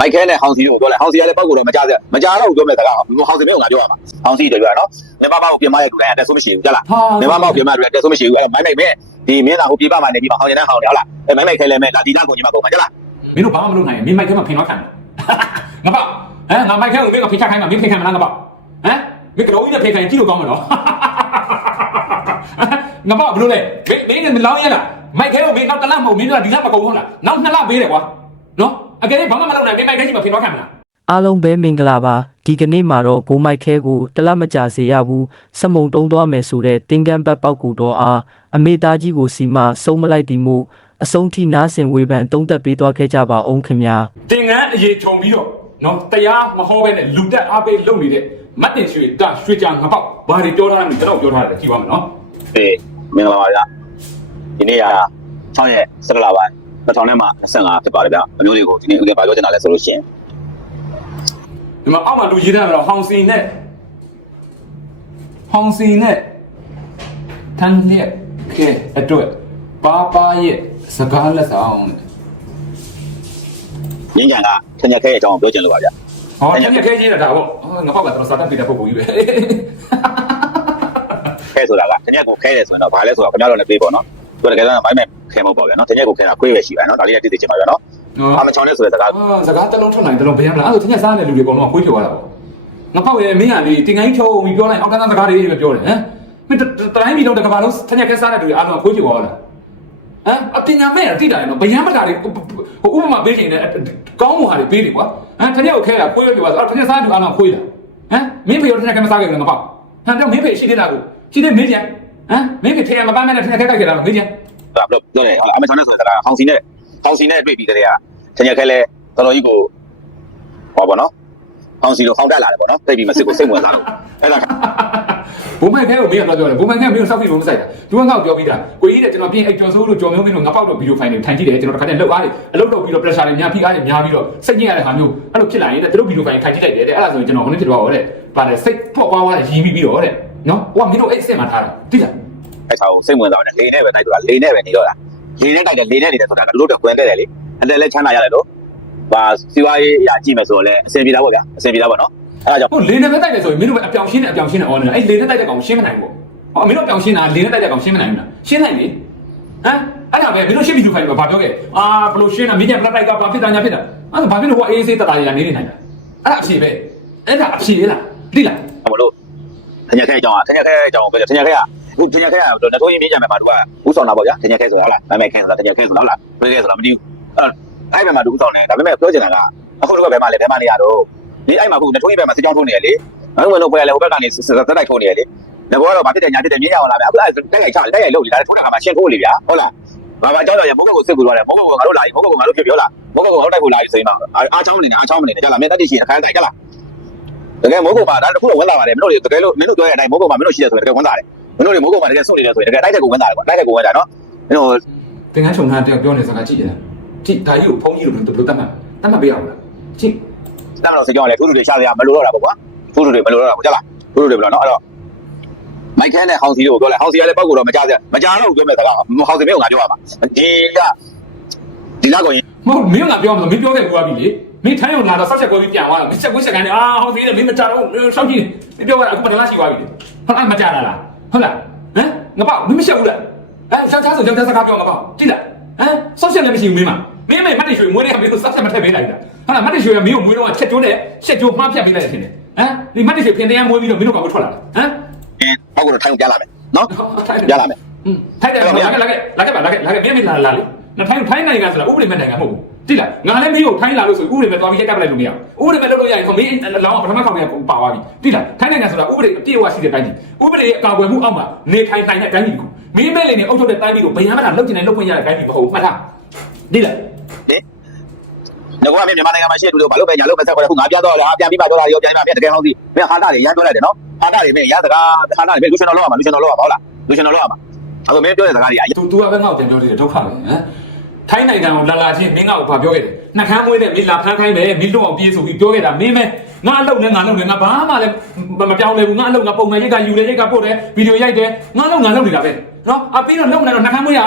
မိုက်ခဲနဲ့ဟောင်စီကိုပြောလိုက်ဟောင်စီကလည်းပောက်ကိုတော့မကြစမကြတော့ပြောမယ်စကားဟောင်စီမျိုးကငါပြောရမှာဟောင်စီတပြောရနော်နေမမောက်ပြင်မရဲ့လူတိုင်းအတက်ဆိုးမရှိဘူးကြလားဟာနေမမောက်ပြင်မတွေအတက်ဆိုးမရှိဘူးအဲ့မိုက်မိုက်ပဲဒီမင်းသားဟိုပြပမှာနေပြီးဟောင်ရတဲ့ဟောင်တယ်ဟုတ်လားအဲ့မိုက်မိုက်ခဲလည်းမဲ့လာဒီနာကိုညီမကုန်မှာကြလားမင်းတို့ဘာမှမလုပ်နိုင်ဘူးမင်းမိုက်ခဲမှာဖင်တော့ခံတယ်ငါပေါ့ဟမ်ငါမိုက်ခဲကိုမင်းကဖိချခိုင်းမှာမင်းဖိခံမလားငါပေါ့ဟမ်မင်းကတော့ကြီးနဲ့ဖိခံကြည့်လို့ကောင်းမှာနော်ငါပေါ့ဘလို့လဲမင်းမင်းကလောင်းရလားမိုက်ခဲကိုမင်းနောက်တစ်လမဟုတ်မင်းတို့ကဒီလမကုန်ဘူးလားနောက်နှစ်လပေးတယ်ကွာနော် အကယ်၍ဘာမှမလုပ်နိုင်မင်းမိုက်ခဲကြီးမှာဖင်တော့ခံမလားအားလုံးပဲမင်္ဂလာပါဒီကနေ့မှာတော့ဂိုးမိုက်ခဲကိုတလက်မကြစေရဘူးစမုံတုံးသွားမယ်ဆိုတဲ့တင်ကန်းဘတ်ပေါက်ကူတော့အားအမေသားကြီးကိုစီမဆုံးမလိုက်တီမှုအဆုံးထိနားဆင်ဝေဖန်တုံးသက်ပေးသွားခဲ့ကြပါအောင်ခင်ဗျာတင်ငန်းအရေးခြုံပြီးတော့နော်တရားမဟောပဲနဲ့လူတက်အားပေးလုပ်နေတဲ့မတ်တင်ရွှေတရွှေကြငပေါက်ဘာတွေပြောထားလဲကျွန်တော်ပြောထားတယ်ကြည့်ပါမယ်နော်အေးမင်္ဂလာပါဗျဒီနေ့က6ရက်17လပိုင်း 2000နဲ့မှ25ဖြစ်ပါတယ်ဗျအမျိုးတွေကိုဒီနေ့ဦးလေးပါပြောချင်တာလဲဆိုလို့ရှိရင်ဒီမှာအောက်မှာလူရေးထားတယ်တော့ဟောင်စီနဲ့ဟောင်စီနဲ့တန်လျက်ကဲအတွက်ပါပါရဲ့စကားလက်ဆောင်တဲ့ငင်းကြံကထင်ရခဲအကြောင်းပြောချင်လို့ပါဗျဟောတန်လျက်ခဲကြီးတာဒါပေါ့ငါပေါက်ကတော်စားတတ်ပြီးတဲ့ပုံပုံကြီးပဲခဲဆိုတာကထင်ရကိုခဲတယ်ဆိုရင်တော့ဘာလဲဆိုတော့ခင်ဗျားတို့လည်းပြေးပေါ့နော်သူကတကယ်တော့မိုင်းမဲ့ ခဲမဟုတ်ပါဗျာနော်ထင်ရကိုခဲတာခွေးပဲရှိပါနော်ဒါလေးကတည်တည်ချင်ပါဗျာနော်အာမချောင်းနဲ့ဆိုတဲ့စကားအာစကားတစ်လုံးထွက်နိုင်တစ်လုံးဘယ်ရမလားအဲ့ဒါတန်လျက်စားတဲ့လူတွေအကုန်လုံးကခွေးဖြော်ရတာပေါ့ငါပေါက်ရဲ့မင်းကလေတင်ငိုင်းဖြုံပြီးပြောလိုက်အောက်တန်းစကားတွေပဲပြောတယ်ဟမ်မင်းတိုင်းပြည်လုံးတစ်ကမ္ဘာလုံးတန်လျက်ခဲစားတဲ့လူတွေအားလုံးခွေးဖြော်ရတာဟမ်အပညာမဲ့ရတိတာရနော်ဗျမ်းမတာတွေဟိုဥပမာပေးချင်တဲ့ကောင်းမွန်ဟာတွေပေးတယ်ကွာဟမ်တနေ့ကိုခဲတာခွေးရပြီကွာအဲ့တနေ့စားတူအားလုံးခွေးတာဟမ်မင်းဖေရောတနေ့ကမစားခဲ့ဘူးငါပေါ့ဟမ်တော့မင်းဖေရှိသေးတာကိုရှိသေးမင်းကျန်ဟမ်မင်းဖေထဲမှာပန်းမဲ့တဲ့တနေ့ခဲကြိုက်ခဲ့တာမင်းကျန် ဒါဘလို့ပြောတယ်ဟာအာမချောင်းနဲ့ဆိုတဲ့စကားဟောင်စီနဲ့ဟောင်စီနဲ့တွေ့ပြီးကြတဲ့ကထင်ရခဲလဲတော်တော်ကြီးကိုဟောပါနော်ဟောင်စီလိုဖောင်းတက်လာတယ်ပေါ့နော်သိပြီးမစစ်ကိုစိတ်ဝင်စားလို့အဲ့ဒါဘုံမိုက်ခဲကိုမင်းကပြောပြောတယ်ဘုံမိုက်ခဲမင်းကိုစောက်ပြီးဘုံမဆိုင်တာသူကငါ့ကိုပြောပြီးတာကိုကြီးတဲ့ကျွန်တော်ပြင်အိတ်ကျော်စိုးလို့ကြော်မျိုးမင်းတို့ငါပေါက်တော့ဗီဒီယိုဖိုင်တွေထိုင်ကြည့်တယ်ကျွန်တော်တခါတည်းလှုပ်အားတွေအလုပ်လုပ်ပြီးတော့ pressure တွေများဖိအားတွေများပြီးတော့စိတ်ညစ်ရတဲ့ဟာမျိုးအဲ့လိုဖြစ်လာရင်တဲ့တို့ဗီဒီယိုဖိုင်ထိုင်ကြည့်လိုက်တယ်တဲ့အဲ့ဒါဆိုရင်ကျွန်တော်ခဏဖြစ်သွားတော့တဲ့ပါတယ်စိတ်ပေါ့ပွားပွားနဲ့ရီးပြီးပြီးတော့တဲ့နော်ဟိုကမင်းတို့အိတ်ဆက်မှာထားတာတိလား အဲ့ချာကိုစိတ်ဝင်စားတယ်လေနဲ့ပဲတိုက်တော့လေနဲ့ပဲနေတော့တာလေနဲ့တိုက်တယ်လေနဲ့နေတယ်ဆိုတာကလို့တော့ကွင်းတဲ့တယ်လေအတက်လဲချမ်းသာရတယ်လို့ဘာစီဝါရေးအရာကြည့်မယ်ဆိုတော့လေအဆင်ပြေတာပေါ့ဗျာအဆင်ပြေတာပေါ့နော်အဲ့ဒါကြောင့်ဟိုလေနဲ့ပဲတိုက်တယ်ဆိုရင်မင်းတို့ပဲအပြောင်ရှင်းနဲ့အပြောင်ရှင်းနဲ့အော်နေတာအဲ့လေနဲ့တိုက်တဲ့ကောင်ရှင်းမနိုင်ဘူးဟောမင်းတို့အပြောင်ရှင်းတာလေနဲ့တိုက်တဲ့ကောင်ရှင်းမနိုင်ဘူးလားရှင်းနိုင်လေဟမ်အဲ့ဒါပဲမင်းတို့ရှင်းပြီးသူဖိုင်ကဘာပြောခဲ့အာဘလို့ရှင်းတာမင်းညပလက်တိုက်ကဘာဖြစ်တာညာဖြစ်တာအဲ့ဒါဘာဖြစ်လို့ဟိုအေးစေးတတာရနေနေနိုင်တာအဲ့ဒါအဖြေပဲအဲ့ဒါအဖြေလားတိလားဘာလို့ထင်ရခဲအကြောင်းอ่ะထင်ရခဲအကြောင်းကိုပြောထင်ရခဲက ဟိုထင်ရခဲကတော့လက်ထိုးရင်မြင်ကြမယ်မှာသူကဥဆောင်တာပေါ့ဗျာထင်ရခဲဆိုတာဟုတ်လားမိုင်မိုင်ခဲဆိုတာထင်ရခဲဆိုတာဟုတ်လားပြည့်ခဲဆိုတာမသိဘူးအဲ့အဲ့ဘယ်မှာသူဥဆောင်နေဒါပေမဲ့ပြောချင်တာကအခုတော့ဘယ်မှာလဲဘယ်မှာနေရတော့ဒီအဲ့မှာခုလက်ထိုးရင်ဘယ်မှာစစ်ကြောင်းထိုးနေရလေငါတို့ကတော့ပွဲလဲဟိုဘက်ကနေစက်တိုက်ထိုးနေရလေငါကတော့ဗာဖြစ်တယ်ညာဖြစ်တယ်မြင်ရအောင်လားဗျာအခုအဲ့တက်ရိုက်ချတက်ရိုက်လို့ဒီဒါထိုးတာကမှရှင်းထိုးလေဗျာဟုတ်လားဘာဘာကြောင်းကြောင်းရမိုးဘက်ကိုစစ်ကူသွားတယ်မိုးဘက်ကိုငါတို့လာရင်မိုးဘက်ကိုငါတို့ဖြစ်ပြောလားမိုးဘက်ကိုဟောက်တိုက်ဖို့လာရင်ဆိုရင်တော့အားချောင်းနေတယ်အားချောင်းနေတယ်ကြလားမင်းတက်တိရှိရင်အခါတိုက်ကြလားတကယ်မိုးကုံမှာဒါတခုတော့ဝင်လာပါတယ်မင်းတို့တကယ်လို့မင်းတို့ပြောတဲ့အတိုင်းမိုးကုံမှာမင်းတို့ရှိတယ်ဆိုရင်တကယ်ဝင်လာတယ် မင်းတို့တွေမိုးကုံမှာတကယ်စွန့်နေတယ်ဆိုရင်တကယ်တိုက်တဲ့ကိုဝင်လာတယ်ကွာတိုက်တဲ့ကိုဝင်လာနော်မင်းတို့သင်္ကန်းချုံထားတဲ့ပြောနေစကားကြည့်တယ်ကြည့်ဒါကြီးကိုဖုန်းကြီးလို့ဘယ်လိုတတ်မှတ်တတ်မှတ်ပေးရအောင်လားကြည့်တန်းတော့စကြောင်းလေထိုးထူတွေရှားစရာမလိုတော့တာပေါ့ကွာထိုးထူတွေမလိုတော့တာပေါ့ကြလားထိုးထူတွေဘယ်လိုနော်အဲ့တော့မိုက်ခဲနဲ့ဟောင်စီတို့ကိုပြောလိုက်ဟောင်စီကလည်းပောက်ကိုတော့မကြစရာမကြတော့ပြောမယ်စကားဟောင်စီမျိုးကငါပြောရမှာဒီကဒီလောက်ကိုရင်မဟုတ်မင်းကပြောမှာမင်းပြောခဲ့ဘူးပြီလေမင်းထိုင်းအောင်လာတော့ဆောက်ချက်ကွဲပြီးပြန်သွားတာမင်းချက်ကွဲချက်ကန်နေအာဟောသေးတယ်မင်းမကြတော့ဆောက်ကြည့်မင်းပြောရအခုမတလားရှိသွားပြီဟုတ်လားမကြတာလား ဟုတ်လားဟမ်ငါပေါ့မင်းမရှက်ဘူးလားအဲယောက်ျားဆိုယောက်ျားစကားပြောငါပေါ့ကြည့်လားဟမ်ဆောက်ချက်လည်းမရှိဘူးမင်းမမင်းမေမတ်တရွှေမွေးတဲ့မင်းကိုဆောက်ချက်မထည့်ပေးလိုက်တာဟုတ်လားမတ်တရွှေကမင်းကိုမွေးတော့ချက်ကျိုးနဲ့ချက်ကျိုးမှားဖြတ်ပေးလိုက်တယ်ထင်တယ်ဟမ်ဒီမတ်တရွှေပြင်တရားမွေးပြီးတော့မင်းတို့ကမထွက်လာဟမ်ပောက်ကိုတော့ထိုင်ကြလာမယ်နော်ကြလာမယ်อืมထိုက်တယ်လာခဲ့လာခဲ့လာခဲ့ပါလာခဲ့လာခဲ့မင်းမလာလာလေနော်ထိုင်းထိုင်းနိုင်ငံဆိုတာဥပဒေမဲ့နိုင်ငံမဟုတ်ဘူး တိလားငါလည်းမင်းကိုထိုင်းလာလို့ဆိုဥပဒေမဲ့သွားပြီးရိုက်ကပ်ပလိုက်လို့မရဘူးဥပဒေမဲ့လုပ်လို့ရရင်ခမင်းအလောင်းကပထမခေါင်ကပါသွားပြီတိလားထိုင်းနိုင်ငံဆိုတာဥပဒေအပြည့်အဝရှိတဲ့တိုင်းပြည်ဥပဒေရဲ့အကာအကွယ်မှုအောက်မှာနေထိုင်နိုင်တဲ့တိုင်းပြည်ကိုမင်းမဲ့လေနေအုပ်ချုပ်တဲ့တိုင်းပြည်ကိုဘယ်ရမှလာလုပ်ချင်တယ်လုပ်ခွင့်ရတဲ့တိုင်းပြည်မဟုတ်ဘူးမှတ်လားတိလားငါကမင်းမြန်မာနိုင်ငံမှာရှိတဲ့လူတွေဘာလို့ပဲညာလို့ပဲဆက်ခွဲခုငါပြတော့လားပြန်ပြီးပါတော့လားရောပြန်ပြီးပါပြန်တကယ်ဟောင်းစီမင်းဟာတာတွေရမ်းပြောလိုက်တယ်နော်ဟာတာတွေမင်းရစကားဟာတာတွေမင်းလူရှင်တော်လောက်ရမှာလူရှင်တော်လောက်ရမှာဟုတ်လားလူရှင်တော်လောက်ရမှာအခုမင်းပြောတဲ့စကားတွေအ तू तू ကပဲငေါ့ပြန်ပြောသေးတယ်ဒုက္ခပဲဟမ် ထိုင်းနိုင်ငံကိုလာလာချင်းမင်းငါ့ကိုဗာပြောခဲ့တယ်နှခမ်းမွေးတဲ့မင်းလာဖမ်းခိုင်းမယ်မင်းလွတ်အောင်ပြေးဆိုပြီးပြောခဲ့တာမင်းမဲငါအလုပ်နဲ့ငါလုပ်နေငါဘာမှလည်းမပြောင်းလဲဘူးငါအလုပ်ငါပုံမှန်ရိတ်ကယူတယ်ရိတ်ကပို့တယ်ဗီဒီယိုရိုက်တယ်ငါလုပ်ငါလုပ်နေတာပဲနော်အပြီးတော့လုပ်နေတော့နှခမ်းမွေးက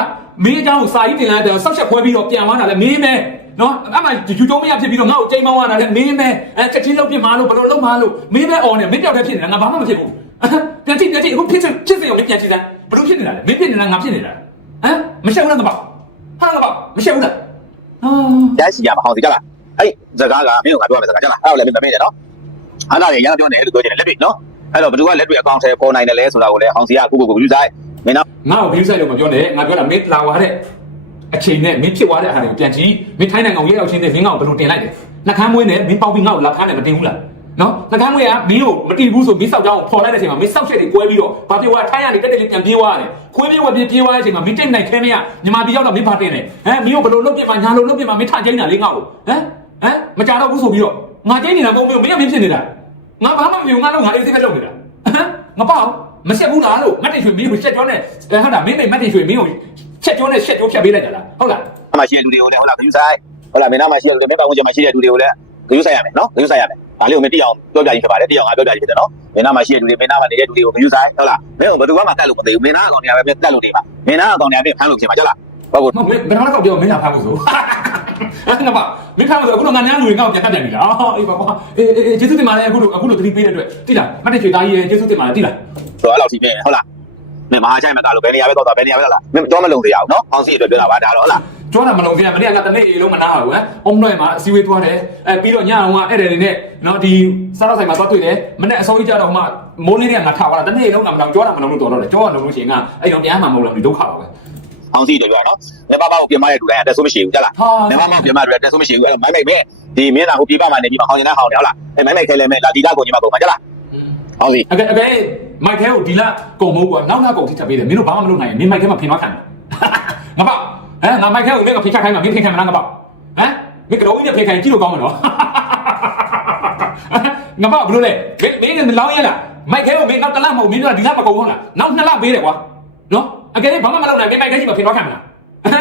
မင်းအကြောင်းကိုစာကြီးတင်လိုက်တယ်ဆောက်ချက်ခွဲပြီးတော့ပြန်သွားတာလေမင်းမဲနော်အမှယူတုံးမရဖြစ်ပြီးတော့ငါ့ကိုချိန်မောင်းရတာလေမင်းပဲအဲချက်ချင်းလုပ်ပြမှာလို့ဘယ်လိုလုပ်မှာလို့မင်းပဲអော်နေမင်းပြောက်တဲ့ဖြစ်နေတာငါဘာမှမဖြစ်ဘူးပြန်ကြည့်ပြန်ကြည့်အခုဖြစ်ဖြစ်စင်အောင်ပြန်ကြည့်စမ်းဘယ်လိုဖြစ်နေတာလဲမင်းဖြစ်နေတာငါဖြစ်နေတာဟမ်မရှက်ဘူးလားငါပေါ့ ဟာငါပေါ့မရှက်ဘူးလားအာရရှိရမှာဟောင်းစီကြလားအဲ့စကားကမင်းကငါပြောမယ်စကားကြလားအဲ့တော့လည်းမမေ့နဲ့နော်အားလာရင်ရပြောနေလို့ပြောချင်တယ်လက်တွေ့နော်အဲ့တော့ဘယ်သူကလက်တွေ့အကောင့်ထဲပေါ်နိုင်တယ်လဲဆိုတာကိုလည်းဟောင်းစီကကိုကိုကိုယူဆိုင်မင်းနော်ငါ့ကို view site လို့မပြောနဲ့ငါပြောတာမင်းလာသွားတဲ့အချိန်နဲ့မင်းဖြစ်သွားတဲ့အားတွေကိုပြန်ကြည့်မင်းထိုင်းနိုင်ငံကိုရဲရောက်ချင်းနဲ့မင်းငါ့ကိုဘယ်လိုတင်လိုက်လဲနှကမ်းမွေးနဲ့မင်းပေါက်ပြီးငါ့ကိုလာခါနဲ့မတင်ဘူးလား နော်နှကမ်းမွေးကမင်းကိုမတီးဘူးဆိုမင်းစောက်ကြောင်းကိုပေါ်လိုက်တဲ့အချိန်မှာမင်းစောက်ချက်တွေကွဲပြီးတော့ဘာဖြစ်သွားထိုင်းရနေတက်တက်လေးပြန်ပြေးသွားတယ်ခွေးပြေးဝပြေးပြေးသွားတဲ့အချိန်မှာမင်းတိတ်နိုင်ခဲမရညီမတီရောက်တော့မင်းဘာတင်လဲဟမ်မင်းကိုဘယ်လိုလုပ်ပြမှာညာလိုလုပ်ပြမှာမင်းထကျင်းတာလေးငါ့ကိုဟမ်ဟမ်မကြတော့ဘူးဆိုပြီးတော့ငါကျင်းနေတာမဟုတ်ဘူးမင်းကမင်းဖြစ်နေတာငါဘာမှမပြောငါတော့ငါလေးစိတ်ပဲလုပ်နေတာဟမ်ငါပေါ့မဆက်ဘူးလားလို့မတ်တင်ရွှေမင်းကိုချက်ကြောနဲ့ဟုတ်လားမင်းမိမတ်တင်ရွှေမင်းကိုချက်ကြောနဲ့ချက်ကြောဖြတ်ပေးလိုက်ကြလားဟုတ်လားအမှရှိတဲ့လူတွေကိုလည်းဟုတ်လားဂယူဆိုင်ဟုတ်လားမင်းနားမှာရှိတဲ့လူတွေမင်းပတ်ဝန်းကျင်မှာရှိတဲ့လူတွေကိုလည်းဂယူဆိုင်ရမယ်နော်ဂယူဆိုင်ရမယ် အားလေးကိုမင်းတိအောင်ပြောပြရင်ဖြစ်ပါတယ်တိအောင်ငါပြောပြရင်ဖြစ်တယ်နော်မင်းနားမှာရှိတဲ့လူတွေမင်းနားမှာနေတဲ့လူတွေကိုဂယူဆိုင်ဟုတ်လားမင်းကဘယ်သူမှမတက်လို့မသိဘူးမင်းနားအကောင်တွေကပဲတက်လို့နေပါမင်းနားအကောင်တွေကဖမ်းလို့ဖြစ်မှာကြလားဟုတ်ကဲ့မဟုတ်ဘယ်တော့တော့ပြောမင်းလာဖမ်းလို့ဆိုအဲ့ငါပါမင်းဖမ်းလို့ဆိုအခုတော့ငါညာလူတွေငါ့ကိုပြန်တတ်တယ်ပြီလားအော်အေးပါကွာအေးအေးကျေးဇူးတင်ပါတယ်အခုလိုအခုလိုသတိပေးတဲ့အတွက်တိလားမတ်တင်ရွှေသားကြီးရဲ့ကျေးဇူးတင်ပါတယ်တိလားဆိုတော့အဲ့လောက်ထိပြင်းဟုတ်လားမင်းမဟာချိုင်မကလို့ဘယ်နေရာပဲတော့တာဘယ်နေရာပဲလားမင်းကြောမလုံသေးရအောင်နော်ဟောင်းစီအတွက်ပြောတာပါဒါတော့ဟုတ်လား ကျွမ်းတာမလုံးသေးရမနေ့ကတနေ့အေးလုံးမနာဘူးဟမ်အုံးတော့မှာအစည်းအဝေးသွားတယ်အဲပြီးတော့ညအောင်ကအဲ့တယ်တွေနဲ့နော်ဒီစားတော့ဆိုင်မှာသွားတွေ့တယ်မနေ့အစောကြီးကြတော့မှမိုးလေးတွေကငါထားသွားတာတနေ့လုံးကမလောင်ကျွမ်းတာမလုံးလို့တော်တော့တယ်ကျွမ်းတာလုံးလို့ရှိရင်ကအဲ့တော့တရားမှမဟုတ်လားဒီဒုက္ခပါပဲဟောင်းစီအတွက်ပြောတာနော်မင်းပါပါကိုပြင်မတဲ့လူတိုင်းအတက်ဆိုးမရှိဘူးကြလားဟာမင်းပါပါပြင်မတွေတက်ဆိုးမရှိဘူးအဲ့တော့မိုင်းမိုက်ပဲဒီမင်းသားဟိုပြေးပါမှနေပြီးမှဟောင်းနေတာဟောင်းနေဟုတ်လားအဲ့မိုင်းမိုက်ခဲလဲမဲလာဒီတာကိုညီမပုံမှာကြလားဟောင်းစီအကဲအကဲမိုက်ခဲကိုဒီလကုံမိုးကွာနောက်နောက်ကုံထိထပ်ပေးတယ်မင်းတို့ဘာမှမလုပ်နိုင်ရင်မင်းမိုက်ခဲမှာဖင်သွားခံတယ်ငါပေါ့ ဟမ်ငါမိုက်ခဲကိုမင်းကဖင်ချခိုင်းမှာမင်းဖင်ခံမလားငါပေါ့ဟမ်မင်းကတော့ဦးနဲ့ဖင်ခံကြည့်လို့ကောင်းမှာနော်ငါပေါ့ဘလို့လဲမင်းမင်းကလောင်းရလားမိုက်ခဲကိုမင်းနောက်တစ်လမဟုတ်မင်းတို့ကဒီလမကုန်ဘူးလားနောက်နှစ်လပေးတယ်ကွာနော်အကဲဘာမှမလုပ်နိုင်မင်းမိုက်ခဲကြီးမှာဖင်သွားခံမလား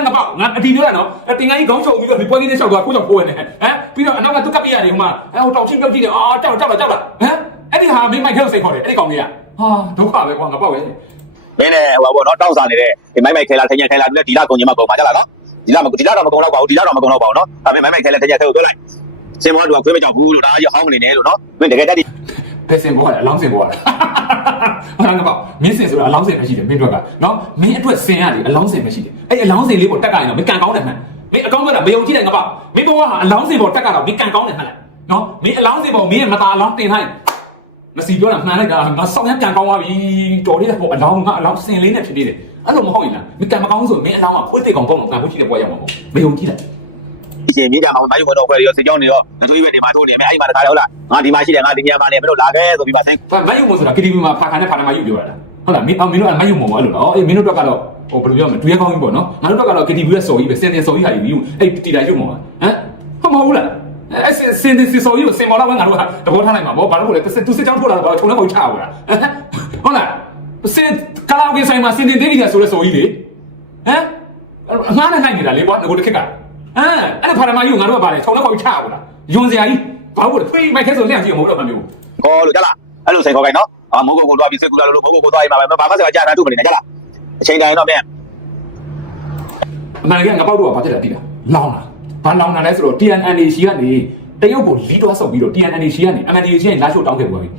ငါပေါ့ငါအတီပြောရနော်တင်ငါကြီးခေါင်းချုပ်ပြီးတော့ဒီပွဲလေးနဲ့လျှောက်သွားကိုကြောင့်ပိုးနေဟမ်ပြီးတော့အနောက်ကသူကပ်ပြရတယ်ဟိုမှာအဲဟိုတောင်ချင်းပြုတ်ကြည့်တယ်အာကြောက်ကြောက်လာကြောက်လာဟမ်အဲ့ဒီဟာမင်းမိုက်ခဲကိုစိတ်ခေါ်တယ်အဲ့ဒီကောင်လေးကဟာဒုက္ခပဲကွာငါပေါ့ပဲ မင်းနဲ့ဟိုပါဘောနော်တောင်းစားနေတဲ့ဒီမိုင်းမိုက်ခဲလာထင်ရခဲလာဒီလာကုန်ညီမပုံမှာကြလားနော်ဒီလာမဒီလာတော့မကုန်တော့ပါဘူးဒီလာတော့မကုန်တော့ပါဘူးနော်ဒါပေမဲ့မိုင်းမိုက်ခဲလာထင်ရခဲကိုပြောလိုက်စင်မောတူကခွေးမကြောက်ဘူးလို့ဒါကြီးဟောင်းမနေနဲ့လို့နော်မင်းတကယ်တက်ဒီဖက်စင်ဘောရတယ်အလောင်းစင်ဘောရတယ်ဟာငါပေါ့မင်းစင်ဆိုတာအလောင်းစင်မရှိတယ်မင်းတို့ကနော်မင်းအတွက်စင်ရတယ်အလောင်းစင်မရှိတယ်အဲ့အလောင်းစင်လေးပေါ်တက်ကရင်တော့မင်းကန်ကောင်းတယ်မှန်မင်းအကောင်းကမယုံကြည်တယ်ငါပေါ့မင်းဘဝဟာအလောင်းစင်ပေါ်တက်ကတော့မင်းကန်ကောင်းတယ်မှန်လားနော်မင်းအလောင်းစင်ပေါ်မင်းရဲ့မသားအလောင်းတင်ထားရင် မစီပြောတာမှန်လိုက်တာငါဆောင်းရကန်ကောင်းသွားပြီတော်လေးတဲ့ဟိုအလောင်းငါအလောင်းစင်လေးနဲ့ဖြစ်နေတယ်အဲ့လိုမဟုတ်ရင်လားမင်းကန်မကောင်းဆိုမင်းအလောင်းကခွေးတိတ်ကောင်ကောင်းတော့ကန်ဖို့ရှိတဲ့ဘဝရောက်မှာပေါ့မယုံကြည်တယ်အရှင်မြင်းကြမှာမိုင်းဝင်တော့ခွဲရောစေကြောင်းနေရောငါတို့ရွက်နေမှာတို့နေမယ်အဲ့ဒီမှာတခါဟုတ်လားငါဒီမှာရှိတယ်ငါဒီညမှာနေမင်းတို့လာခဲ့ဆိုပြီးပါဆင်းဘာမယုံမို့ဆိုတာ KTV မှာဖာခါနဲ့ဖာနာမယူပြောရတာဟုတ်လားမင်းအော်မင်းတို့ကမယုံမို့အဲ့လိုလားအော်အေးမင်းတို့တော့ကတော့ဟိုဘယ်လိုပြောမလဲတူရဲကောင်းကြီးပေါ့နော်ငါတို့တော့ကတော့ KTV ရဲ့စော်ကြီးပဲစင်တင်စော်ကြီးဟာယူအဲ့တီတာယူမို့ဟမ်ဟုတ်မဟုတ်လား အဲ့စင်စင်ဆိုကြီးကိုစင်ပေါ်တော့ငါတို့ကတဘောထားလိုက်မှာဗောဘာလို့လဲသူစစ်ကြောင်းထွက်လာတော့ထုံထဲကိုချအောင်လားဟုတ်လားစင်ကလာဝေးဆိုင်မှာစင်တင်ဒေးဗီဒါဆိုရဲဆိုကြီးလေဟမ်ငါနဲ့နိုင်နေတာလေဗောငါတို့တစ်ခက်ကဟမ်အဲ့ဒါဖာရမကြီးကိုငါတို့ကဗာလေထုံထဲကိုချအောင်လားယွန်စရာကြီးဘာလို့လဲဖိမိုက်ခဲဆိုလက်ကြည့်အောင်မဟုတ်တော့မှမျိုးကောလို့ကြလားအဲ့လိုစိန်ခေါ်ခိုင်းနော်အာမိုးကုံကိုတွားပြီးစစ်ကူလာလို့မိုးကုံကိုတွားပြီးမှာပဲဘာမှစကားကြားတာတို့မနေနဲ့ကြလားအချိန်တိုင်းတော့မြန်အမှန်ကငါပေါက်တော့ဗာဖြစ်တာပြီလားလောင်းလား ဘာလောင်းတာလဲဆိုတော့ TNN ရှိကနေတရုတ်ကိုလီးတော့ဆောက်ပြီးတော့ TNN ရှိကနေ MND ရှိကနေလာချို့တောင်းခဲ့ပွားပြီ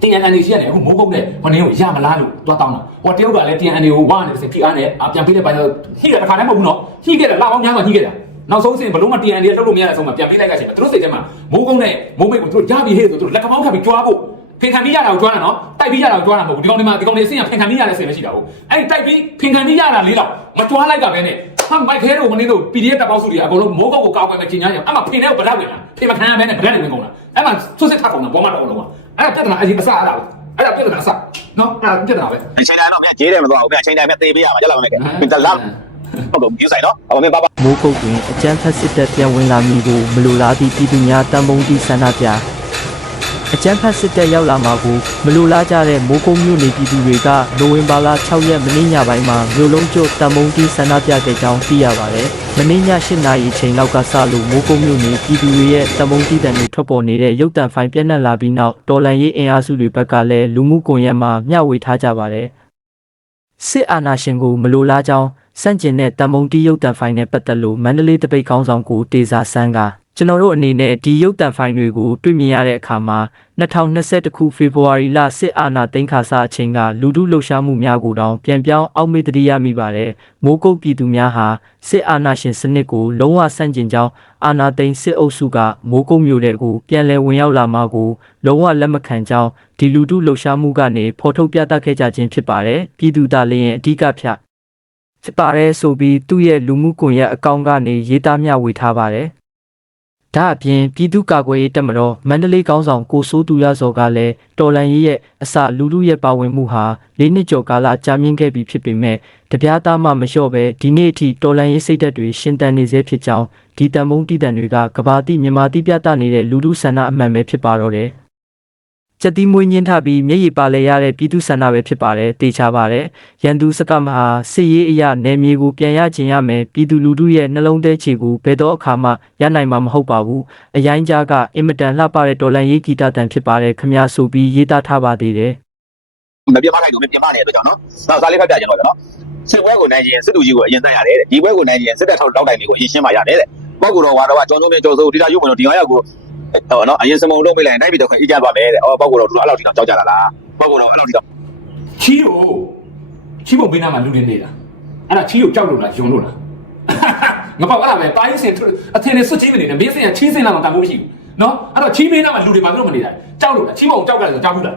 TNN ရှိကနေအခုမိုးကုတ်နဲ့ဟိုနေကိုရမလားလို့တွားတောင်းတာဟိုတရုတ်ကလည်း TNN ကိုဝါနေစင် PR နဲ့အပြန်ပေးတဲ့ပိုင်းတော့ဟိတယ်တစ်ခါတည်းမဟုတ်ဘူးနော်ဟိခဲ့တယ်လာအောင်များမှဟိခဲ့တာနောက်ဆုံးစင်ဘလုံးမ TNN လှုပ်လို့မရတဲ့ဆုံးမှာပြန်ပေးလိုက်ကြချင်းသူတို့စိတ်ထဲမှာမိုးကုတ်နဲ့မိုးမိတ်ကိုသူတို့ရပြီဟဲ့ဆိုသူတို့လက်ကမောင်းခတ်ပြီးကြွားဖို့ဖင်ခံပြီးရတာကိုကြွားတာနော်တိုက်ပြီးရတာကိုကြွားတာမဟုတ်ဘူးဒီကောင်တွေမှာဒီကောင်တွေအစင်ကဖင်ခံပြီးရတဲ့စင်မရှိတာဘူးအဲ့တိုက်ပြီးဖင်ခံပြီးရတာလေးတော့မကြွားလိုက်တာပဲနဲ့ ဟာမိုက်ခဲတို့မင်းတို့ PDF တပ်ပေါင်းစုတွေအကုန်လုံးမိုးကုတ်ကိုကောက်ကွယ်မဲ့ချိန်ညာရအမှဖင်တဲ့ကိုဗလာဝင်လာဖင်မခံရမဲနဲ့ဗလာတွေဝင်ကုန်လာအဲ့မှာဆွတ်စစ်ထပ်ကုန်တာဘောမတော်လုံးကအဲ့ဒါပြဿနာအရင်အစအဲ့ဒါပဲအဲ့ဒါပြဿနာအစနော်အဲ့ဒါပြဿနာပဲအချိန်တိုင်းတော့မြန်ရေးတယ်မသွားဘူးမြန်အချိန်တိုင်းမြန်သေပေးရမှာကြလားမင်းကဒီလာဟုတ်တော့ယူဆိုင်နော်အမင်းပါပါမိုးကုတ်တွင်အကြမ်းဖက်စစ်တပ်ပြန်ဝင်လာမည်ကိုမလိုလားသည့်ပြည်သူများတန်ပုံတီဆန္ဒပြ အကြမ်းဖက်စစ်တပ်ရောက်လာမှာကိုမလိုလားကြတဲ့မိုးကုတ်မြို့နေပြည်သူတွေကနိုဝင်ဘာလ6ရက်မနေ့ညပိုင်းမှာမြို့လုံးကျွတ်တန်ပုံတီဆန္ဒပြခဲ့ကြောင်းသိရပါတယ်။မနေ့ည8နာရီအချိန်လောက်ကစလို့မိုးကုတ်မြို့နေပြည်သူတွေရဲ့တန်ပုံတီတန်တွေထွက်ပေါ်နေတဲ့ရုပ်တံဖိုင်ပြန့်နှံ့လာပြီးနောက်တော်လန်ရေးအင်အားစုတွေဘက်ကလည်းလူမှုကွန်ရက်မှာမျှဝေထားကြပါတယ်။စစ်အာဏာရှင်ကိုမလိုလားကြောင်းစန့်ကျင်တဲ့တန်မုံတီရုပ်တံဖိုင်နဲ့ပတ်သက်လို့မန္တလေးတပိတ်ကောင်းဆောင်ကိုတေစာဆန်းက ကျွန်တော်တို့အနေနဲ့ဒီရုပ်တံဖိုင်တွေကိုတွေ့မြင်ရတဲ့အခါမှာ2021ခုဖေဖော်ဝါရီလစစ်အာဏာသိမ်းခါစားအချိန်ကလူထုလှုပ်ရှားမှုများကိုတောင်ပြန်ပြောင်းအောက်မေ့တတိယမိပါတယ်မိုးကုတ်ပြည်သူများဟာစစ်အာဏာရှင်စနစ်ကိုလုံးဝဆန့်ကျင်ကြောင်းအာဏာသိမ်းစစ်အုပ်စုကမိုးကုတ်မြို့တဲ့ကိုပြန်လည်ဝင်ရောက်လာမှာကိုလုံးဝလက်မခံကြောင်းဒီလူထုလှုပ်ရှားမှုကနေဖော်ထုတ်ပြသခဲ့ကြခြင်းဖြစ်ပါတယ်ပြည်သူသားလည်းအဓိကဖြတ်ဖြစ်ပါတယ်ဆိုပြီးသူ့ရဲ့လူမှုကွန်ရက်အကောင့်ကနေရေးသားမျှဝေထားပါတယ်။ ဒါအပြင်ပြည်သူ့ကာကွယ်ရေးတပ်မတော်မန္တလေးကောင်းဆောင်ကိုစိုးသူရစော်ကလည်းတော်လန်ရေးရဲ့အစလူလူရဲ့ပါဝင်မှုဟာ၄နှစ်ကျော်ကာလကြာမြင့်ခဲ့ပြီဖြစ်ပေမဲ့တပြားသားမှမလျှော့ပဲဒီနေ့အထိတော်လန်ရေးစိတ်ဓာတ်တွေရှင်တန်နေစေဖြစ်ကြောင်းဒီတန်မုံတည်တန်တွေကကဘာတိမြန်မာတိပြသနေတဲ့လူလူဆန္ဒအမှန်ပဲဖြစ်ပါတော့တယ်။ စက်တီမွေးညင်းထပြီးမျက်ရည်ပါလဲရတဲ့ပြည်သူဆန္ဒပဲဖြစ်ပါတယ်တေချာပါတယ်ရန်သူစကမဟာစစ်ရေးအရာနယ်မြေကိုပြန်ရချင်ရမယ်ပြည်သူလူထုရဲ့နှလုံးသားချေကိုဘယ်တော့အခါမှရနိုင်မှာမဟုတ်ပါဘူးအရင်ကြားကအင်မတန်လှပတဲ့တော်လန်ရေးဂီတတန်ဖြစ်ပါတယ်ခမရဆိုပြီးရေးသားထားပါသေးတယ်မပြမနိုင်တော့မပြမနေတဲ့အတွက်ကြောင့်နော်နောက်စားလေးဖတ်ပြကြတော့ဗျာနော်စစ်ပွဲကိုနိုင်ရင်စစ်သူကြီးကိုအရင်တက်ရတယ်တဲ့ဒီပွဲကိုနိုင်ရင်စစ်တပ်ထောက်တောက်တိုင်တွေကိုအရင်ရှင်းပါရတယ်တဲ့ပောက်ကတော့ဝါတော့ကျောင်းစုံနဲ့ကျော်စိုးဒီလာရုပ်မလို့ဒီ၅ယောက်ကို ဟောနော်အရင်စမုံလုံးမိလိုက်ရင်နိုင်ပြီးတော့ခွင့်အေးကြပါမယ်တဲ့အော်ပောက်ကတော့သူအဲ့လောက်ထိတော့ကြောက်ကြတာလားပောက်ကတော့အဲ့လောက်ထိတော့ချီကိုချီဘုံဘေးနားမှာလူနေနေတာအဲ့ဒါချီကိုကြောက်လို့လားယုံလို့လားငါပေါ့အဲ့ဒါပဲတိုင်းစင်အထင်နဲ့စွတ်ချင်းနေတယ်မင်းစင်ကချီးစင်လာတော့တန်ဖို့မရှိဘူးနော်အဲ့တော့ချီဘေးနားမှာလူတွေဘာလို့မနေတာကြောက်လို့လားချီဘုံကြောက်ကလည်းကြောက်ဘူးလား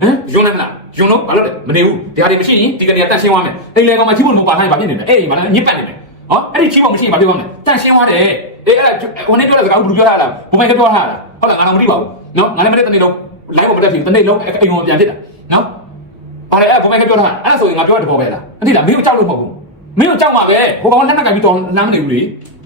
ဟမ်ယုံနိုင်မလားယုံလို့ဘာလို့လဲမနေဘူးဒီဟာတွေမရှိရင်ဒီကနေတန်ရှင်းသွားမယ်အိမ်လေကောင်မှာချီဘုံလုံးပါနိုင်ပါဖြစ်နေတယ်အဲ့ဒီမှာလည်းညစ်ပတ်နေတယ်ဟောအဲ့ဒီချီဘုံမရှိရင်ဘာပြောမလဲတန်ရှင်းသွားတယ် အေးအဲ့ဒါဟိုနေ့ပြောတဲ့စကားဘူးပြောတာလားဘုံမိုက်ကပြောတာလားဟုတ်လားငါတော့မသိပါဘူးနော်ငါလည်းမသိတဲ့နေ့လုံး live ကိုမတက်ဖြစ်တဲ့နေ့လုံးအိမ်ကိုပြန်ဖြစ်တာနော်ဘာလဲအဲ့ဘုံမဲကပြောထားအဲ့ဒါဆိုရင်ငါပြောတဲ့ဘောပဲလားအတိလားမင်းကိုကြောက်လို့မဟုတ်ဘူးမင်းကိုကြောက်မှာပဲဟိုကောင်လက်နက်ကင်ပြီးတော်လမ်းမနေဘူးလေ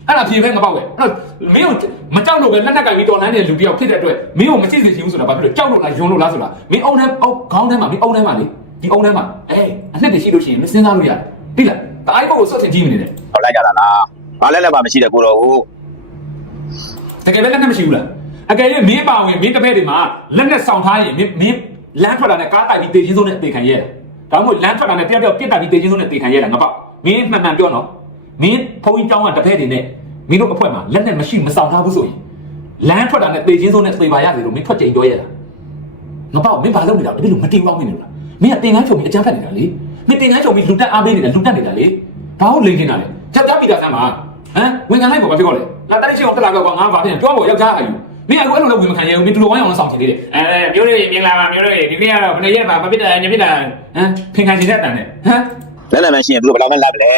အဲ့ဒါဖြေပဲငါပေါ့ပဲအဲ့တော့မင်းကိုမကြောက်လို့ပဲလက်နက်ကင်ပြီးတော်လမ်းနေတဲ့လူတယောက်ဖြစ်တဲ့အတွက်မင်းကိုမကြည့်စေချင်ဘူးဆိုတာဘာဖြစ်လို့ကြောက်လို့လားယုံလို့လားဆိုတာမင်းအုံထဲအုံခေါင်းထဲမှာမင်းအုံထဲမှာလေဒီအုံထဲမှာအေးအနှစ်တည်းရှိလို့ရှိရင်မစဉ်းစားလို့ရတယ်ပြီလားဒါအိုက်ကိုဆွတ်ချင်ကြည့်မနေနဲ့ဟောလိုက်ကြတာလားဘာလဲလည်းမမရှိတဲ့ကိုတော့ဟို တကယ်ပဲလက်နက်မရှိဘူးလားအကယ်၍မင်းပါဝင်မင်းတစ်ဖက်တွေမှာလက်နက်ဆောင်ထားရင်မင်းမင်းလမ်းထွက်တာနဲ့ကားတိုက်ပြီးတေချင်းစိုးနဲ့တေခံရဲတာဒါမှမဟုတ်လမ်းထွက်တာနဲ့တယောက်တယောက်ပြစ်တာပြီးတေချင်းစိုးနဲ့တေခံရဲတာငါပေါ့မင်းမှန်မှန်ပြောနော်မင်းဖုန်းကြီးကြောင်းကတစ်ဖက်တွေနဲ့မင်းတို့အဖွဲမှာလက်နက်မရှိမဆောင်ထားဘူးဆိုရင်လမ်းထွက်တာနဲ့တေချင်းစိုးနဲ့သေပါရစေလို့မင်းထွက်ကြိမ်ပြောရဲတာငါပေါ့မင်းဘာလုပ်နေတာတပည့်လို့မတင်ပေါင်းနေလို့လားမင်းကတင်ကန်းချုံပြီးအကြမ်းဖက်နေတာလေမင်းတင်ကန်းချုံပြီးလူတက်အားပေးနေတာလူတက်နေတာလေဘာလို့လိန်နေတာလဲကြက်ကြပြီးတာဆမ်းပါဟမ်ဝင်ခံလိုက်ပေါ့ဘာဖြစ်ကောလဲ လာတိုက်ချင်းအောင်တက်လာတော့ကွာငါဘာဖြစ်ပြောဖို့ယောက်ျားအယူမင်းအဲ့လိုအဲ့လိုလုပ်ဝင်မခံရဘူးမင်းတူတော်ဝိုင်းအောင်ဆောင်ချင်သေးတယ်အဲမျိုးလေးမြင်လာပါမျိုးလေးဒီနေ့ကတော့ဘယ်ရက်ပါမဖြစ်တာညဖြစ်တာဟမ်ဖင်ခံချင်တဲ့အတန်နဲ့ဟမ်လဲလည်းမရှိရင်သူတို့ဘယ်လောက်မှလာမလဲ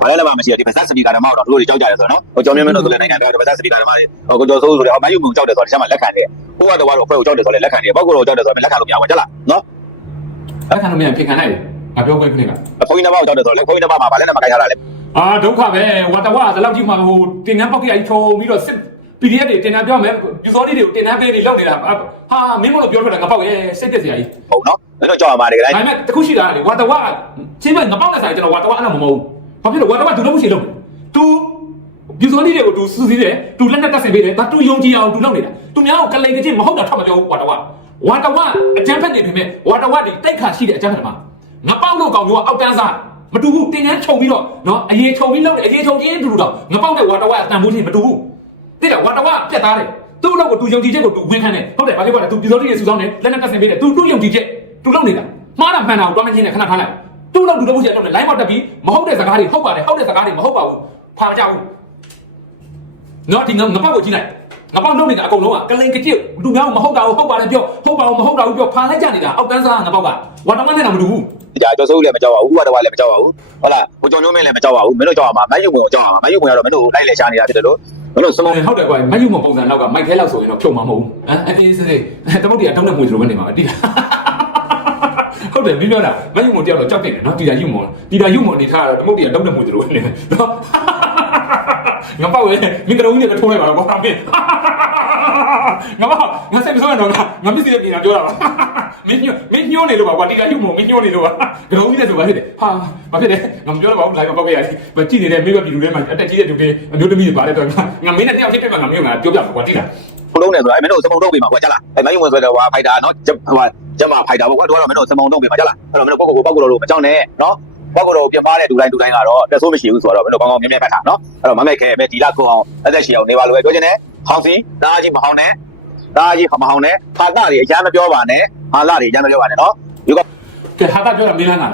ဘာလဲလည်းမရှိရင်ဒီပစစပီကာဓမ္မတော့သူတို့ကြောက်ကြတယ်ဆိုတော့နော်ဟိုကျောင်းမြမင်းတို့ဆိုလည်းနိုင်ငံတော်ပစစပီကာဓမ္မတွေဟိုကိုကျော်စိုးဆိုလည်းအမယူမှုကြောက်တယ်ဆိုတော့ဒီချက်မှလက်ခံတယ်ဟိုကတော့တော့ဖွဲ့ကိုကြောက်တယ်ဆိုလည်းလက်ခံတယ်ပောက်ကတော့ကြောက်တယ်ဆိုတော့လက်ခံလို့မရဘူးကြလားနော်လက်ခံလို့မရဖင်ခံလိုက်တယ်ငါပြောခွင့်ခဏကဘုန်းကြီးတစ်ပါးကိုကြောက်တယ်ဆိုတော့လေဘုန်းကြီးတစ်ပါးမှာဗာလဲနဲ့မကိုင်ရတာလေ အာဒုက္ခပဲဝတ္တဝါဒီလောက်ကြီးမှဟိုတင်ငန်းပေါက်ကြီးအချုံပြီးတော့စစ် PDF တွေတင်တန်းပြောမယ်ပြူစောလေးတွေကိုတင်တန်းပေးနေလောက်နေတာဟာမင်းမလို့ပြောထွက်တာငါပေါက်ရဲ့စိတ်ပြက်စရာကြီး ဟုတ်နော်မင်းတို့ကြောက်ရမှာတကယ်တိုင်း ဒါပေမဲ့တခုရှိတာလေဝါတဝါချင်းမငပောက်တဲ့ဆိုင်ကျွန်တော်ဝါတဝါအဲ့လိုမမဟုတ်ဘာဖြစ်လို့ဝါတဝါသူလုံးမရှိလို့ तू ပြူစောလေးတွေကို तू စူးစီးတယ် तू လက်နဲ့တက်ဆင်ပေးတယ်ဒါ तू ယုံကြည်အောင် तू လုပ်နေတာ तू များကိုကလိန်ကချင်းမဟုတ်တာထွက်မပြောဘူးဝါတဝါဝါတဝါအကျန်းဖက်နေပြီမဲ့ဝါတဝါဒီတိတ်ခါရှိတဲ့အကျန်းဖက်မှာငပောက်လို့ကောင်မျိုးကအောက်တန်းစား မတူဘူးတင်တန်းခြုံပြီးတော့နော်အရေးခြုံပြီးလောက်တယ်အရေးခြုံချင်းတူတူတော့ငပောက်တဲ့ဝါတဝါအတန်ဖိုးချင်းမတူဘူးတိတယ်ဝါတဝါပြက်သားတယ်သူ့လောက်ကိုသူယုံကြည်ချက်ကိုသူဝင်ခံတယ်ဟုတ်တယ်ဘာလို့ပြောလဲသူပြည်တော်တွေစုဆောင်တယ်လက်နဲ့ပတ်စင်ပေးတယ်သူသူ့ယုံကြည်ချက်သူလောက်နေတာမှားတာမှန်တာကိုတွားမချင်းနဲ့ခဏထားလိုက်သူ့လောက်သူတော့ဘူးချက်လောက်တယ် line ပေါက်တက်ပြီးမဟုတ်တဲ့စကားတွေဟုတ်ပါတယ်ဟုတ်တဲ့စကားတွေမဟုတ်ပါဘူးဖာမကြဘူးနော်ဒီငငပောက်ကိုကြည့်လိုက်ငပောက်လုံးနေတာအကုန်လုံးကကလိန်ကကြည့်လူများမဟုတ်တာကိုဟုတ်ပါတယ်ပြောဟုတ်ပါဘူးမဟုတ်တာကိုပြောဖာလိုက်ကြနေတာအောက်တန်းစားငပောက်ကဝါတမနဲ့တော့မတူဘူး ကြာကျော်စိုးလည်းမကြောက်ပါဘူးဥပဒေဝါလည်းမကြောက်ပါဘူးဟုတ်လားကိုကျော်ညုံးမင်းလည်းမကြောက်ပါဘူးမင်းတို့ကြောက်ရမှာမယူကိုကြောက်ရမှာမယူကိုကတော့မင်းတို့လိုက်လေရှာနေတာဖြစ်တယ်လို့မင်းတို့စမုံဟုတ်တယ်ကွာမယူမပုံစံနောက်ကမိုက်ခဲလောက်ဆိုရင်တော့ဖြုံမှာမဟုတ်ဘူးဟမ်အတင်းစလေးတမုတ်တီကတောင်းတဲ့မွေစလိုပဲနေမှာတိတာဟုတ်တယ်ပြီးပြောတာမယူမတယောက်တော့ကြောက်တယ်နော်တီတာယူမတီတာယူမအနေထားတော့တမုတ်တီကတောင်းတဲ့မွေစလိုပဲနေနော် ငါပေါ့လေမင်းကရုံးကြီးနဲ့ထိုးလိုက်ပါတော့ဘာဖြစ်ငါမငါစိတ်မဆိုးတော့ငါငါမစ္စည်းတဲ့နေတာပြောတာပါမင်းညမင်းညိုးနေလို့ပါကွာတီတာယူမမင်းညိုးနေလို့ပါကရုံးကြီးနဲ့ဆိုပါဖြစ်တယ်ဟာဘာဖြစ်လဲငါမပြောတော့ပါဘူးလိုက်မပေါက်ခဲ့ရတယ်မကြည့်နေတဲ့မိဘပြည်သူတွေမှာအတက်ကြီးတဲ့သူတွေအမျိုးသမီးတွေပါတယ်တော့ငါငါမင်းနဲ့တယောက်ချင်းပြတ်မှာငါမျိုးငါပြောပြမှာကွာတိလားဖလုံးနေဆိုအဲ့မင်းတို့စမုံတော့ပြီမှာကွာကြလားအဲ့မယူဝင်ဆိုတော့ဟွာဖိုက်တာနော်ဟွာကျမဖိုက်တာပေါ့ကွာတို့ကတော့မင်းတို့စမုံတော့ပြီမှာကြလားအဲ့တော့မင်းတို့ကိုကိုပောက်ကိုလို့မကြောက်နဲ့နော် ဘောက်ကတော့ပြင်ပတဲ့ဒူတိုင်းဒူတိုင်းကတော့တက်ဆိုးမရှိဘူးဆိုတော့ဘယ်လိုကောင်းကောင်းမြင်မြင်ကတ်တာနော်အဲ့တော့မမဲ့ခဲပဲဒီလာကုအောင်အသက်ရှင်အောင်နေပါလို့ပဲပြောချင်တယ်ဟောင်းစီနားကြီးမဟောင်းနဲ့နားကြီးမဟောင်းနဲ့ဟာတာတွေအရမ်းမပြောပါနဲ့ဟာလာတွေအရမ်းမပြောပါနဲ့နော်ဒီကကဲဟာတာပြောတာမင်းလန်းလာ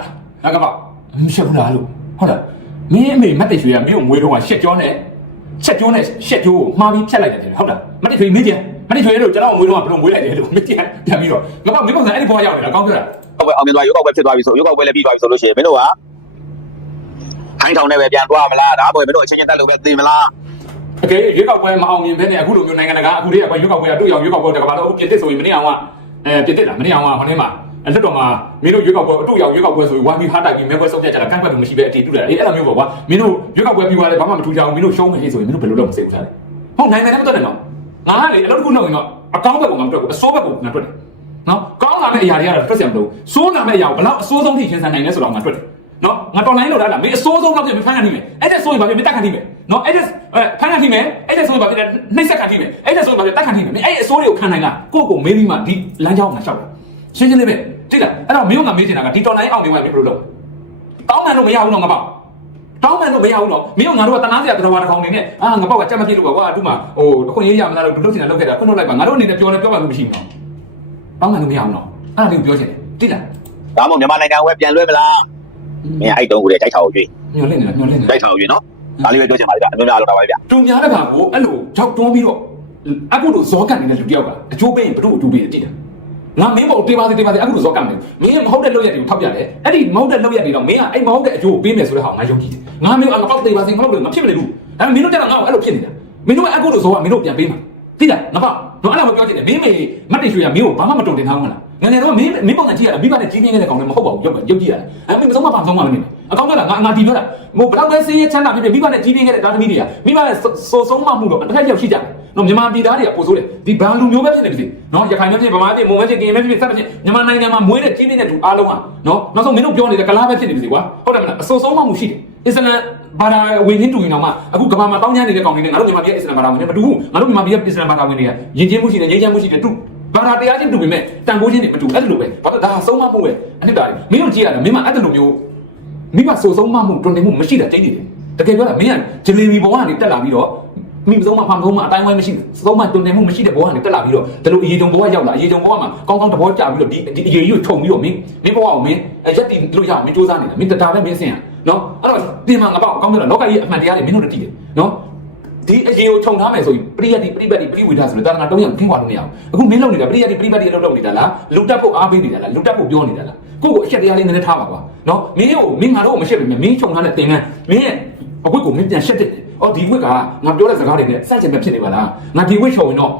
လားငါကပေါ့မရှက်ဘူးလားလို့ဟုတ်လားမင်းအမေမတ်တရွှေကမင်းကိုမွေးတော့ရှက်ကြောနဲ့ရှက်ကြောနဲ့ရှက်ကြောကိုမှားပြီးဖြတ်လိုက်တယ်ဟုတ်လားမတ်တရွှေမင်းပြန်မတ်တရွှေတို့ကျွန်တော်မွေးတော့ဘယ်လိုမွေးလိုက်တယ်လို့မင်းပြန်ပြန်ပြီးတော့ငါပေါ့မင်းပုံစံအဲ့ဒီဘောရောက်နေတာကောင်းပြောတာ ဟုတ်ပဲအောင်မြင်သွားရုပ်ောက်ပဲဖြစ်သွားပြီဆိုရုပ်ောက်ပဲလည်းပြီးသွားပြီဆိုလို့ရှိရင်မင်းတို့ကထိုင်းထောင်နဲ့ပဲပြန်သွားမလားဒါမှမဟုတ်မင်းတို့အချင်းချင်းတက်လို့ပဲသိမလားအကယ်ရွေးကောက်ပွဲမအောင်မြင်ဘဲနဲ့အခုလိုမျိုးနိုင်ငံတကာအခုတည်းကရွေးကောက်ပွဲကတို့ရောင်ရွေးကောက်ပွဲတကဘာလို့အခုပြစ်တစ်ဆိုရင်မနေ့အောင်ကအဲပြစ်တစ်လားမနေ့အောင်ကဟိုနေ့မှာအဲ့လွတ်တော်မှာမင်းတို့ရွေးကောက်ပွဲအတူရောင်ရွေးကောက်ပွဲဆိုရင်ဝမ်ဘီဟာတိုက်ပြီးမဲပွဲဆုံးဖြတ်ကြတာကန့်ကွက်မှုမရှိပဲအတီးတူတယ်အေးအဲ့လိုမျိုးပေါ့ကွာမင်းတို့ရွေးကောက်ပွဲပြီးသွားတယ်ဘာမှမထူးကြအောင်မင်းတို့ရှုံးမယ်ဟေ့ဆိုရင်မင်းတို့ဘယ်လိုလုပ်မစိတ်ဘူးထားလဲဟုတ်နိုင်ငံနဲ့မတော်တယ်နော်ငါကလေအလုပ်တစ်ခုလုပ်ရင်တော့အကောင်းဘက်ကိုငါမတွက်ဘူးအစိုးဘက်ကိုငါတွက်တယ် နော်ကောင်းလာမယ့်အရာတွေကတော့တွက်စရာမလိုစိုးလာမယ့်အရာကိုဘလောက်အစိုးဆုံးထိရှင်းဆိုင်နိုင်လဲဆိုတော့ငါတွက်တယ်နော်ငါတော်လိုင်းလို့လားမင်းအစိုးဆုံးတော့ပြင်ဖမ်းခံနေမယ်အဲ့ဒါဆိုရင်ဘာဖြစ်မတက်ခံနေမယ်နော်အဲ့ဒါဖမ်းခံနေမယ်အဲ့ဒါဆိုရင်ဘာဖြစ်လဲနှိမ့်ဆက်ခံနေမယ်အဲ့ဒါဆိုရင်ဘာဖြစ်တက်ခံနေမယ်မင်းအဲ့အစိုးတွေကိုခံနိုင်လားကိုယ့်ကိုမေးပြီးမှဒီလမ်းကြောင်းငါလျှောက်တယ်ရှင်းရှင်းလေးပဲတိလားအဲ့တော့မင်းကငါမေးချင်တာကဒီတော်လိုင်းအောင်နေမှမင်းဘယ်လိုလုပ်တောင်းမှန်လို့မရဘူးနော်ငါပေါ့တောင်းမှန်လို့မရဘူးနော်မင်းကငါတို့ကတနာစရာတော်ဝါတစ်ကောင်နေနဲ့အာငါပေါ့ကကြက်မဖြစ်လို့ကွာသူ့မှာဟိုအခွင့်အရေးရမလားလို့လုပ်ချင်တာလုပ်ခဲ့တာခွင့်လုပ်လိုက်ပါငါတို့အနေနဲ့ပြောလဲပြောပါလို့မရှိဘူးနော် တောင်းမှန်လို့မရဘူးနော်အဲ့ဒါလေးကိုပြောချင်တယ်တိလားဒါမှမဟုတ်မြန်မာနိုင်ငံဝဲပြန်လွဲမလားမင်းအဲ့တုံးကိုလည်းကြိုက်ချောက်ရွေးညှို့လင့်နေတာညှို့လင့်နေတာကြိုက်ချောက်ရွေးနော်ဒါလေးပဲပြောချင်ပါလိမ့်ဗျအမျိုးများလောက်တာပါဗျတူများတဲ့ခါကိုအဲ့လိုကြောက်တွန်းပြီးတော့အခုလိုဇောကန်နေတဲ့လူတယောက်ကအကျိုးပေးရင်ဘလို့အတူပေးတယ်တိတယ်ငါမင်းပေါ်တေးပါစေတေးပါစေအခုလိုဇောကန်နေမင်းမဟုတ်တဲ့လောက်ရက်တွေကိုထောက်ပြတယ်အဲ့ဒီမဟုတ်တဲ့လောက်ရက်တွေတော့မင်းကအဲ့မဟုတ်တဲ့အကျိုးကိုပေးမယ်ဆိုတဲ့ဟာကိုငါယုံကြည်တယ်ငါမင်းအမကောက်တေးပါစေငါလို့မဖြစ်မနေဘူးဒါပေမဲ့မင်းတို့တက်တော့ငါ့ကိုအဲ့လိုဖြစ်နေတာမင်းတို့ကအခုလိုဇောကမင်းတို့ပြန်ပေးမှာတိတယ်ငါပေါ့ တော့အဲ့လိုမပြောချင်တယ်မင်းမေမတ်တရွှေကမင်းကိုဘာမှမတုံတင်ထားဘူးမလားငယ်ငယ်တော့မင်းမင်းပုံစံကြည့်ရတာမိဘနဲ့ကြီးပြင်းနေတဲ့ကောင်လည်းမဟုတ်ပါဘူးရုပ်ရုပ်ကြည့်ရတယ်အဲ့မင်းမဆုံးမပါဆုံးမမနေအကောင့်ကငါငါဒီပြောတာဟိုဘလောက်ပဲစေးရချမ်းသာဖြစ်ဖြစ်မိဘနဲ့ကြီးပြင်းခဲ့တဲ့တာသမီတွေကမိဘနဲ့စိုးဆုံးမမှုတော့တစ်ခါရောက်ရှိကြတယ်နော်မြန်မာပြည်သားတွေကပို့ဆိုးတယ်ဒီဘာလူမျိုးပဲဖြစ်နေပြီနော်ရခိုင်မျိုးဖြစ်ဗမာပြည်မုံပဲဖြစ်ကရင်ပဲဖြစ်စသဖြင့်မြန်မာနိုင်ငံမှာမွေးတဲ့ကြီးပြင်းတဲ့သူအားလုံးကနော်နောက်ဆုံးမင်းတို့ပြောနေတဲ့ကလားပဲဖြစ်နေပြီကွာဟုတ်တယ်မလားအစိုးဆုံးမမှုရှိတယ်အစ္စလမ် ဘာသာဝင်ချင်းတူရင်တော့မှအခုကမ္ဘာမှာတောင်းကျမ်းနေတဲ့ကောင်တွေနဲ့ငါတို့မြန်မာပြည်ရဲ့အစ္စလမ်ဘာသာဝင်တွေမတူဘူးငါတို့မြန်မာပြည်ရဲ့အစ္စလမ်ဘာသာဝင်တွေကယဉ်ကျေးမှုရှိတယ်ငြိမ်းချမ်းမှုရှိတယ်တူဘာသာတရားချင်းတူပေမဲ့တန်ဖိုးချင်းတွေမတူအဲ့လိုပဲဘာလို့ဒါဆုံးမမှုပဲအနှစ်တာတွေမင်းတို့ကြည့်ရတာမင်းမအဲ့လိုမျိုးမိဘဆိုဆုံးမမှုတွင်တင်မှုမရှိတာတိတ်နေတယ်တကယ်ပြောတာမင်းကဂျလီမီဘဝကနေတက်လာပြီးတော့မိမဆုံးမဖမ်းဆုံးမအတိုင်းဝိုင်းမရှိဆုံးမတွင်တင်မှုမရှိတဲ့ဘဝကနေတက်လာပြီးတော့ဒီလိုအရေးကြုံဘဝရောက်လာအရေးကြုံဘဝမှာကောင်းကောင်းတဘောကြပြီးတော့ဒီဒီအရေးကြီးကိုခြုံပြီးတော့မင်းမင်းဘဝကိုမင်းရက်တီလို့ရအောင်မင်းစူးစမ်းနေတာမင်းတတာပဲမင်းစင်ရ နော်အဲ့တော့ပြင်မှာငါပေါ့ကောင်းပြောတာလောကကြီးအမှန်တရားတွေမင်းတို့တည်တယ်နော်ဒီအရေကိုခြုံထားမယ်ဆိုရင်ပရိယတ်တိပရိပတ်တိပရိဝေဒဆိုတဲ့သာသနာတုံးရခင်းခွာလို့မရဘူးအခုမင်းလုံနေတာပရိယတ်တိပရိပတ်တိလို့လုပ်နေတာလားလူတက်ဖို့အားပေးနေတာလားလူတက်ဖို့ပြောနေတာလားကိုယ့်ကိုအချက်တရားလေးနည်းနည်းထားပါကွာနော်မင်းကိုမင်းငါတို့ကိုမရှက်ဘူးမင်းခြုံထားတဲ့တင်ကန်းမင်းရဲ့အဝတ်ကိုမင်းပြန်ရှက်တယ်အော်ဒီဝတ်ကငါပြောတဲ့စကားတွေနဲ့စန့်ကျင်ပဲဖြစ်နေပါလားငါဒီဝတ်ခြုံရင်တော့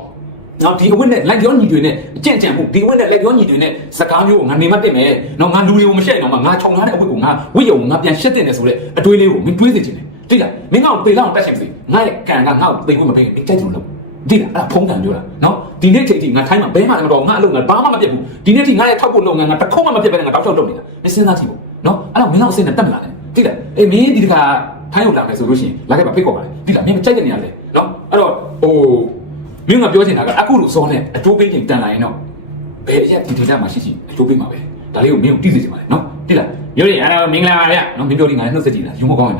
နော်ဒီအဝတ်နဲ့လိုက်ပြောညီတွေနဲ့အကျင့်ကြံမှုဒီအဝတ်နဲ့လိုက်ပြောညီတွေနဲ့စကားမျိုးကိုငါနေမတက်မယ်နော်ငါလူတွေကိုမရှက်တော့မှငါခြုံထားတဲ့အဝတ်ကိုငါဝတ်ရုံငါပြန်ရှက်တယ်ဆိုတဲ့အတွေးလေးကိုမင်းတွေးစေချင်တယ်တိလားမင်းငါ့ကိုပေလောက်တက်ရှင်စီငါရဲ့ကံကငါ့ကိုသိဖို့မပေးဘူးမင်းကြိုက်တယ်လို့ဒီလားအဲ့ဒါဖုံးကံပြောတာနော်ဒီနေ့ချိန်ထိငါထိုင်းမှာဘဲမှလည်းမတော်ငါအလုပ်ငါဘာမှမပြတ်ဘူးဒီနေ့ထိငါရဲ့ထောက်ဖို့လုပ်ငန်းငါတစ်ခုမှမပြတ်ဘဲငါတောက်ချောက်လုပ်နေတာမင်းစဉ်းစားကြည့်ဖို့နော်အဲ့တော့မင်းတော့အစင်းနဲ့တက်မလာနဲ့ဒီလားအေးမင်းဒီတခါထိုင်းကိုလာမယ်ဆိုလို့ရှိရင်လာခဲ့ပါဖိတ်ခေါ်ပါလေဒီလားမင်းမကြိုက်တဲ့နေရာလေနော်အဲ့တော့ဟို မင်းကပြောချင်တာကအခုလိုစောနဲ့အတိုးပေးချိန်တန်လာရင်တော့ဘယ်ရက်ဒီဒေတာမှာရှိရှိအတိုးပေးမှာပဲဒါလေးကိုမင်းကိုတိစေချင်ပါလေနော်ဒီလားပြောရင်အဲ့တော့မင်္ဂလာပါဗျနော်မင်းပြောရင်ငါနှုတ်ဆက်ကြည့်လားယူမကောင်းရင်